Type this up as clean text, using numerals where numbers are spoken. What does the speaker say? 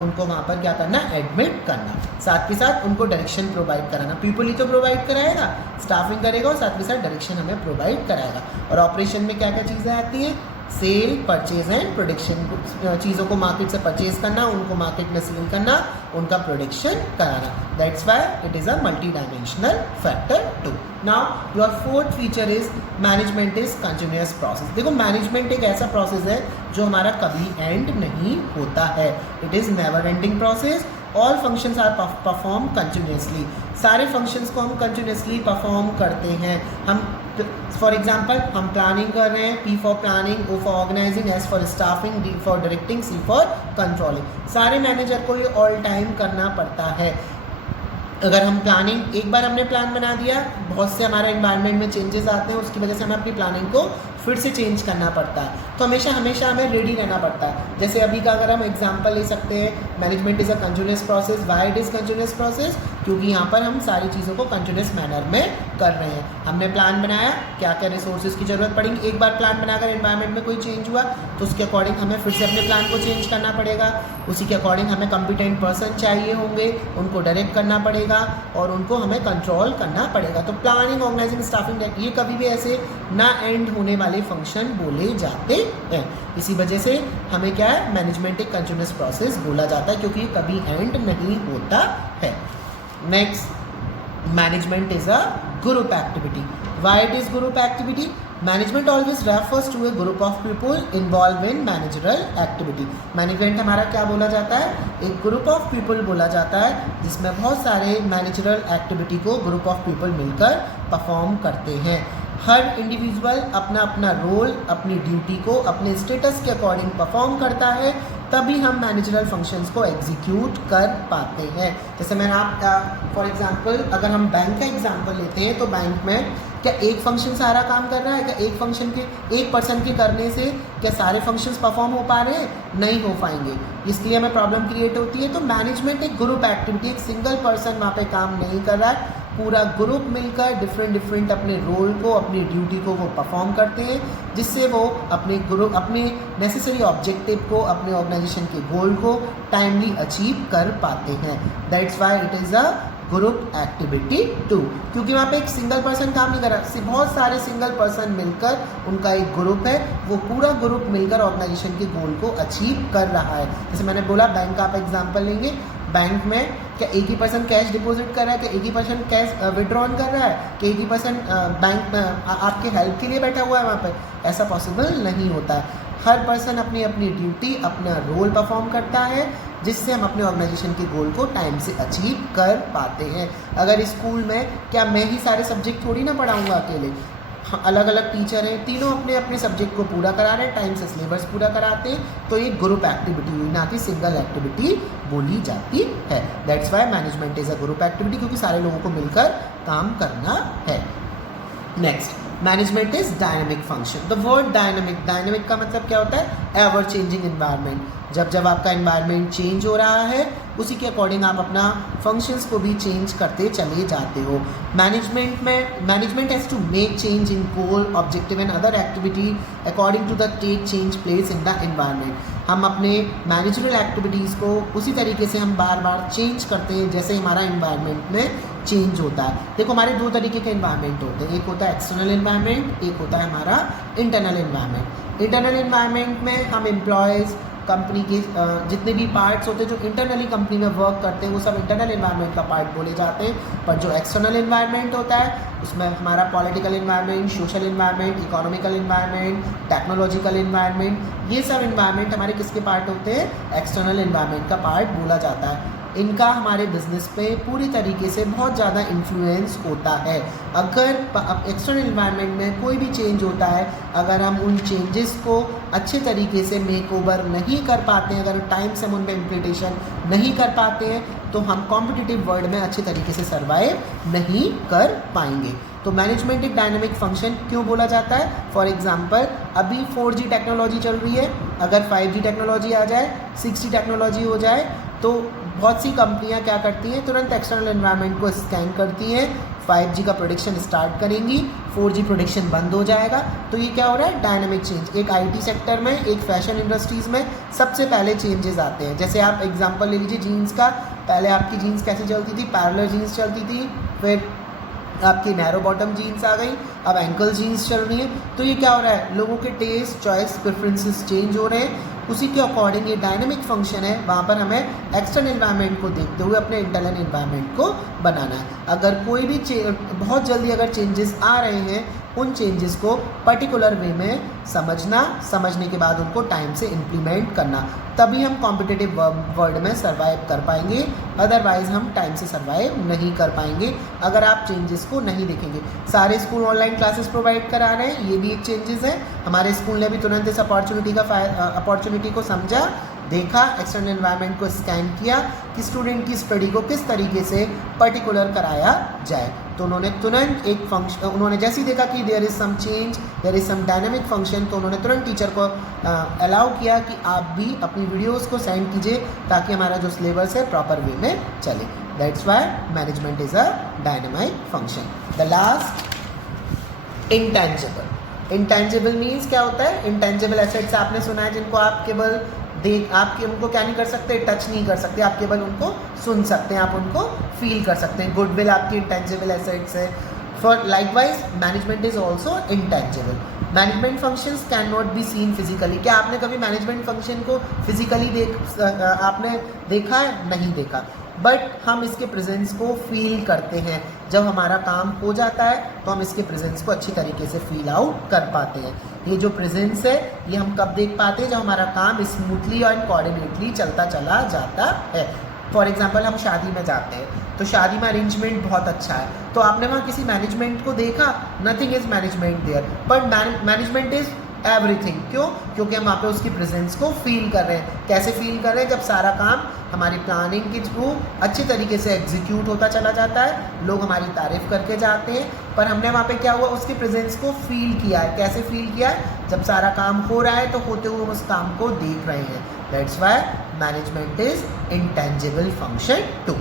उनको वहाँ पर क्या करना, एडमिट करना, साथ के साथ उनको डायरेक्शन प्रोवाइड कराना। पीपल ही तो प्रोवाइड कराएगा, स्टाफिंग करेगा और साथ के साथ डायरेक्शन हमें प्रोवाइड कराएगा। और ऑपरेशन में क्या क्या चीज़ें आती हैं, सेल, परचेज एंड प्रोडक्शन, चीज़ों को मार्केट से परचेज करना, उनको मार्केट में सेल करना, उनका प्रोडक्शन कराना। That's why it is a multi dimensional factor too. Now your fourth feature is management is continuous process. देखो मैनेजमेंट एक ऐसा प्रोसेस है जो हमारा कभी एंड नहीं होता है। It is never ending process. All functions are perform continuously. सारे फंक्शंस को हम कंटिन्यूसली परफॉर्म करते हैं। हम फॉर एग्जाम्पल हम प्लानिंग कर रहे हैं, P for planning, O for organising, S for staffing, D for directing, C for controlling. सारे मैनेजर को ये ऑल टाइम करना पड़ता है। अगर हम प्लानिंग, एक बार हमने प्लान बना दिया, बहुत से हमारे एनवायरनमेंट में चेंजेस आते हैं, उसकी वजह से हमें अपनी प्लानिंग को फिर से चेंज करना पड़ता है। तो हमेशा हमें रेडी रहना पड़ता है। जैसे अभी का अगर हम एग्जांपल ले सकते हैं, management is a continuous process. Why it is continuous process? क्योंकि यहाँ पर हम सारी चीज़ों को कंटिन्यूअस मैनर में कर रहे हैं। हमने प्लान बनाया, क्या क्या रिसोर्सेज की ज़रूरत पड़ेगी। एक बार प्लान बनाकर एनवायरनमेंट में कोई चेंज हुआ तो उसके अकॉर्डिंग हमें फिर से अपने प्लान को चेंज करना पड़ेगा। उसी के अकॉर्डिंग हमें कॉम्पिटेंट पर्सन चाहिए होंगे, उनको डायरेक्ट करना पड़ेगा और उनको हमें कंट्रोल करना पड़ेगा। तो प्लानिंग, ऑर्गेनाइजिंग, स्टाफिंग, ये कभी भी ऐसे ना एंड होने वाले फंक्शन बोले जाते हैं। इसी वजह से हमें क्या है, मैनेजमेंट एक कंटिन्यूअस प्रोसेस बोला जाता है, क्योंकि ये कभी एंड नहीं होता है। Next, management is a group activity. Why it is group activity? Management always refers to a group of people involve in managerial activity. Management हमारा क्या बोला जाता है, एक ग्रुप ऑफ पीपल बोला जाता है जिसमें बहुत सारे मैनेजरल एक्टिविटी को ग्रुप ऑफ पीपल मिलकर परफॉर्म करते हैं। हर इंडिविजुअल अपना अपना रोल, अपनी ड्यूटी को अपने स्टेटस के अकॉर्डिंग परफॉर्म करता है, तभी हम मैनेजरल फंक्शंस को एग्जीक्यूट कर पाते हैं। जैसे मैंने आपका फॉर एग्जांपल, अगर हम बैंक का एग्जांपल लेते हैं तो बैंक में क्या एक फंक्शन सारा काम कर रहा है? क्या एक फंक्शन के, एक पर्सन के करने से क्या सारे फंक्शंस परफॉर्म हो पा रहे हैं? नहीं हो पाएंगे, इसलिए हमें प्रॉब्लम क्रिएट होती है। तो मैनेजमेंट एक ग्रुप एक्टिविटी, एक सिंगल पर्सन वहाँ पे काम नहीं कर रहा है, पूरा ग्रुप मिलकर डिफरेंट अपने रोल को, अपनी ड्यूटी को वो परफॉर्म करते हैं, जिससे वो अपने ग्रुप, अपने नेसेसरी ऑब्जेक्टिव को, अपने ऑर्गेनाइजेशन के गोल को टाइमली अचीव कर पाते हैं। That's why it is a group activity too. क्योंकि वहाँ पे एक सिंगल पर्सन काम नहीं कर रहा, बहुत सारे सिंगल पर्सन मिलकर उनका एक ग्रुप है, वो पूरा ग्रुप मिलकर ऑर्गेनाइजेशन के गोल को अचीव कर रहा है। जैसे मैंने बोला, बैंक का आप एग्जांपल लेंगे, बैंक में क्या एक ही पर्सन कैश डिपॉजिट कर रहा है, क्या एक ही पर्सन कैश विड्रॉन कर रहा है, क्या एक ही पर्सन बैंक में आपके हेल्प के लिए बैठा हुआ है वहाँ पर? ऐसा पॉसिबल नहीं होता है। हर पर्सन अपनी अपनी ड्यूटी, अपना रोल परफॉर्म करता है, जिससे हम अपने ऑर्गेनाइजेशन के गोल को टाइम से अचीव कर पाते हैं। अगर स्कूल में क्या मैं ही सारे सब्जेक्ट थोड़ी ना पढ़ाऊँगा अकेले, अलग अलग टीचर हैं, तीनों अपने अपने सब्जेक्ट को पूरा करा रहे हैं, टाइम से सिलेबस पूरा कराते हैं, तो ये ग्रुप एक्टिविटी हुई, ना कि सिंगल एक्टिविटी बोली जाती है। That's why management is a group activity, क्योंकि सारे लोगों को मिलकर काम करना है। Next, management is dynamic function. The word dynamic, dynamic का मतलब क्या होता है? Ever changing environment. जब आपका एनवायरनमेंट चेंज हो रहा है, उसी के अकॉर्डिंग आप अपना फंक्शंस को भी चेंज करते चले जाते हो। Management has to make change in goal, objective and other activity according to the take change place in the environment. हम अपने मैनेजरल एक्टिविटीज़ को उसी तरीके से हम बार बार चेंज करते हैं जैसे हमारा एनवायरनमेंट में चेंज होता है। देखो, हमारे दो तरीके के एनवायरनमेंट होते हैं, एक होता है एक्सटर्नल एनवायरनमेंट, एक होता है हमारा इंटरनल एनवायरनमेंट। इंटरनल एनवायरनमेंट में हम एम्प्लॉयज़, कंपनी के जितने भी पार्ट्स होते हैं जो इंटरनली कंपनी में वर्क करते हैं, वो सब इंटरनल एनवायरनमेंट का पार्ट बोले जाते हैं। पर जो एक्सटर्नल एनवायरनमेंट होता है, उसमें हमारा political environment, social environment, economical environment, technological environment, ये सब एनवायरनमेंट हमारे किसके पार्ट होते हैं? एक्सटर्नल एनवायरनमेंट का पार्ट बोला जाता है। इनका हमारे बिजनेस पे पूरी तरीके से बहुत ज़्यादा इन्फ्लुएंस होता है। अगर एक्सटर्नल एनवायरनमेंट में कोई भी चेंज होता है, अगर हम उन चेंजेस को अच्छे तरीके से मेक ओवर नहीं कर पाते हैं, अगर टाइम से हम उन पर इम्प्लीमेंटेशन नहीं कर पाते हैं, तो हम कॉम्पिटिटिव वर्ल्ड में अच्छे तरीके से सर्वाइव नहीं कर पाएंगे। तो मैनेजमेंट एक डायनेमिक फंक्शन क्यों बोला जाता है? फॉर एग्जांपल, अभी 4G टेक्नोलॉजी चल रही है, अगर 5G टेक्नोलॉजी आ जाए, 6G टेक्नोलॉजी हो जाए, तो बहुत सी कंपनियां क्या करती हैं, तुरंत एक्सटर्नल एनवायरनमेंट को स्कैन करती हैं, 5G का प्रोडक्शन स्टार्ट करेंगी 4G प्रोडक्शन बंद हो जाएगा। तो ये क्या हो रहा है, डायनामिक चेंज। एक IT सेक्टर में, एक फैशन इंडस्ट्रीज़ में सबसे पहले चेंजेस आते हैं। जैसे आप एग्जांपल ले लीजिए जीन्स का, पहले आपकी जीन्स कैसे चलती थी, पैरेलल जीन्स चलती थी, फिर आपकी नैरो बॉटम जीन्स आ गई, अब एंकल जीन्स चल रही है। तो ये क्या हो रहा है, लोगों के टेस्ट, चॉइस, प्रेफरेंसेस चेंज हो रहे हैं। उसी के अकॉर्डिंग ये डायनामिक फंक्शन है, वहाँ पर हमें एक्सटर्नल एनवायरनमेंट को देखते हुए अपने इंटरनल एनवायरनमेंट को बनाना है। अगर कोई भी बहुत जल्दी अगर चेंजेस आ रहे हैं, उन चेंजेस को पर्टिकुलर वे में समझने के बाद उनको टाइम से इम्प्लीमेंट करना, तभी हम कॉम्पिटिटिव वर्ल्ड में सर्वाइव कर पाएंगे। अदरवाइज हम टाइम से सर्वाइव नहीं कर पाएंगे अगर आप चेंजेस को नहीं देखेंगे। सारे स्कूल ऑनलाइन क्लासेस प्रोवाइड करा रहे हैं, ये भी एक चेंजेस है। हमारे स्कूल ने भी तुरंत इस अपॉर्चुनिटी को समझा, देखा, एक्सटर्नल एनवायरनमेंट को स्कैन किया कि स्टूडेंट की स्टडी को किस तरीके से पर्टिकुलर कराया जाए। तो उन्होंने तुरंत एक फंक्शन, उन्होंने जैसे ही देखा कि there is some change, there is some dynamic function, तो उन्होंने तुरंत टीचर को अलाउ किया कि आप भी अपनी वीडियोस को सेंड कीजिए ताकि हमारा जो सिलेबस है प्रॉपर वे में चले। That's why management is a dynamic function. The last, intangible. Intangible means क्या होता है, इंटेंजिबल एसेट्स आपने सुना है जिनको आप केवल आपके उनको क्या नहीं कर सकते, टच नहीं कर सकते, आप केवल उनको सुन सकते हैं, आप उनको फील कर सकते हैं। गुडविल आपकी इंटेंजिबल एसेट्स है। For likewise management is also intangible. Management functions can not be seen physically. क्या आपने कभी मैनेजमेंट फंक्शन को फिजिकली आपने देखा है? नहीं देखा, बट हम इसके प्रेजेंस को फील करते हैं। जब हमारा काम हो जाता है तो हम इसके प्रेजेंस को अच्छी तरीके से फील आउट कर पाते हैं। ये जो प्रेजेंस है ये हम कब देख पाते हैं, जब हमारा काम स्मूथली और कोऑर्डिनेटली चलता चला जाता है। फॉर एग्जांपल हम शादी में जाते हैं तो शादी में अरेंजमेंट बहुत अच्छा है, तो आपने वहाँ किसी मैनेजमेंट को देखा? Nothing is management there, but management is everything. क्यों? क्योंकि हम वहाँ पे उसकी प्रेजेंस को फील कर रहे हैं। कैसे फील कर रहे हैं? जब सारा काम हमारी प्लानिंग के थ्रू अच्छी तरीके से एग्जीक्यूट होता चला जाता है, लोग हमारी तारीफ करके जाते हैं, पर हमने वहाँ पे क्या हुआ, उसकी प्रेजेंस को फील किया है। कैसे फील किया है? जब सारा काम हो रहा है तो होते हुए उस काम को देख रहे हैं। That's why management is intangible function to.